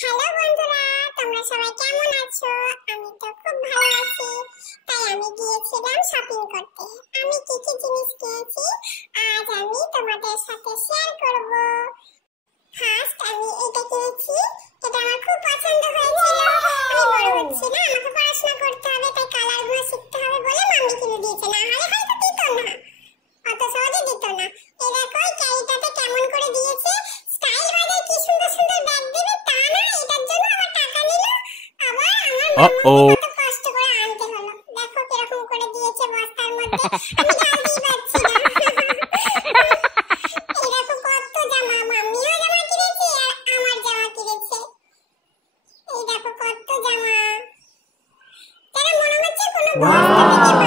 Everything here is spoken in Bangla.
হ্যালো বন্ধুরা, তোমরা সবাই কেমন আছো? আমি তো খুব ভালো আছি। তাই আমি গিয়েছিলাম শপিং করতে। আমি কি কি জিনিস কিনেছি আজ আমি তোমাদের সাথে শেয়ার করব। ফার্স্ট আমি এটা কিনেছি, এটা আমার খুব পছন্দ হয়েছিল। আমি বড় হচ্ছি না, আমাকে পড়াশোনা করতে হবে, তাই কালারগুলো শিখতে হবে বলে মাম্মি কিনে দিয়েছে, না হলে হয়তো দিত না, অত সহজে দিত না। এই দেখো ক্যারিটাতে কেমন করে দিয়েছে, স্টাইল বাজার কি সুন্দর সুন্দর ব্যাগ দেবে তা না, এটার জন্য আবার টাকা নিল, আবার আমার মাম্মাকে কত কষ্ট করে আনতে হলো। দেখো কিরকম করে দিয়েছে বস্তার মধ্যে, আমি ঢালতেই পারছি না। এই দেখো কত জামা, মাম্মিও জামা কিনেছে আর আমার জামা কিনেছে। এই দেখো কত জামা, তারা মনে হচ্ছে কোনো বস্তা থেকে